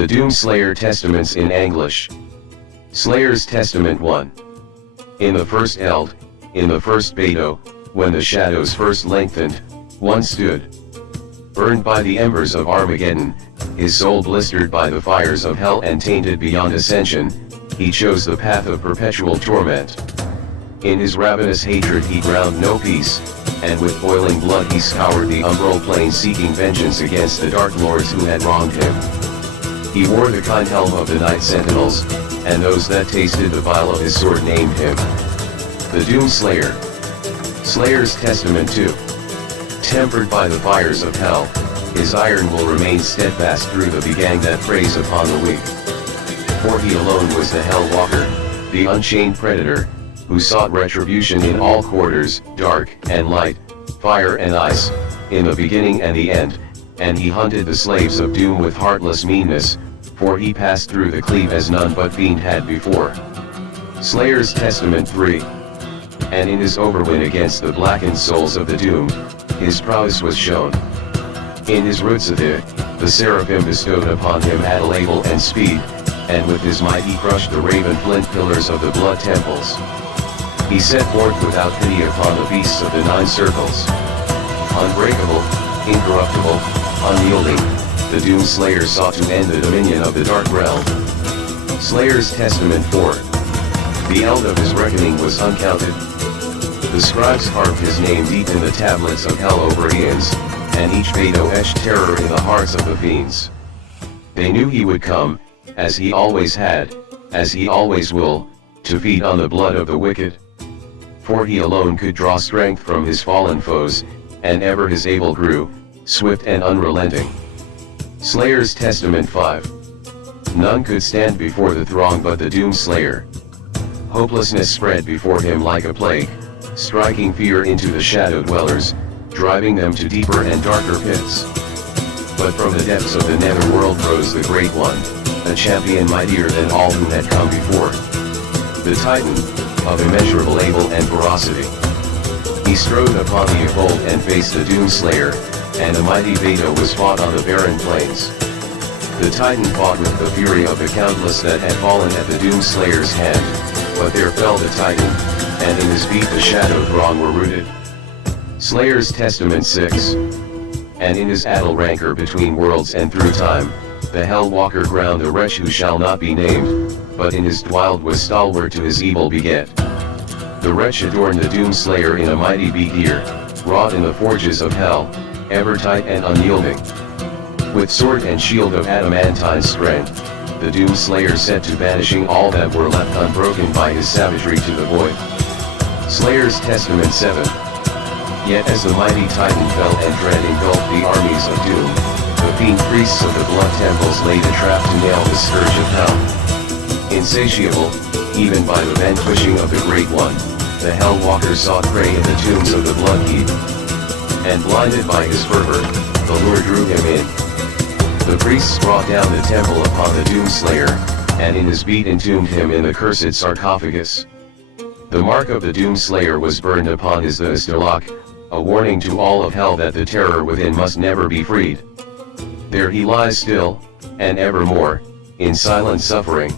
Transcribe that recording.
The Doomslayer Testaments in English. Slayer's Testament 1. In the first Eld, in the first Beto, when the shadows first lengthened, one stood. Burned by the embers of Armageddon, his soul blistered by the fires of hell and tainted beyond ascension, he chose the path of perpetual torment. In his ravenous hatred he ground no peace, and with boiling blood he scoured the umbral plain seeking vengeance against the dark lords who had wronged him. He wore the kind helm of the night sentinels, and those that tasted the bile of his sword named him the Doomslayer. Slayer's Testament 2. Tempered by the fires of hell, his iron will remain steadfast through the begang that preys upon the weak. For he alone was the Hell Walker, the unchained predator, who sought retribution in all quarters, dark and light, fire and ice, in the beginning and the end, and he hunted the slaves of doom with heartless meanness, for he passed through the cleave as none but fiend had before. Slayer's Testament 3. And in his overwin against the blackened souls of the doomed, his prowess was shown. In his Rutzathic, the seraphim bestowed upon him adalable and speed, and with his might he crushed the raven flint pillars of the blood temples. He set forth without pity upon the beasts of the nine circles. Unbreakable, incorruptible, unyielding, the Doomslayer sought to end the dominion of the dark realm. Slayer's Testament 4. The eld of his reckoning was uncounted. The scribes carved his name deep in the tablets of hell over eons, and each Beto etched terror in the hearts of the fiends. They knew he would come, as he always had, as he always will, to feed on the blood of the wicked. For he alone could draw strength from his fallen foes, and ever his able grew, swift and unrelenting. Slayer's Testament 5. None could stand before the throng but the Doomslayer. Hopelessness spread before him like a plague, striking fear into the shadow dwellers, driving them to deeper and darker pits. But from the depths of the netherworld rose the Great One, a champion mightier than all who had come before. The Titan, of immeasurable able and ferocity. He strode upon the Evold and faced the Doomslayer, and a mighty Beto was fought on the barren plains. The Titan fought with the fury of the countless that had fallen at the Doomslayer's hand, but there fell the Titan, and in his beat the shadow throng were rooted. Slayer's Testament 6. And in his addle rancor between worlds and through time, the Hell Walker ground the wretch who shall not be named, but in his twild was stalwart to his evil beget. The wretch adorned the Doomslayer in a mighty beat here, wrought in the forges of hell, ever tight and unyielding. With sword and shield of adamantine strength, the Doomslayer set to banishing all that were left unbroken by his savagery to the void. Slayer's Testament 7. Yet as the mighty Titan fell and dread engulfed the armies of doom, the fiend priests of the blood temples laid a trap to nail the scourge of hell. Insatiable, even by the vanquishing of the Great One, the Hell Walker sought prey in the tombs of the blood heap. And blinded by his fervor, the lure drew him in. The priests brought down the temple upon the Doomslayer, and in his beat entombed him in the cursed sarcophagus. The mark of the Doomslayer was burned upon his Istalok, a warning to all of hell that the terror within must never be freed. There he lies still, and evermore, in silent suffering.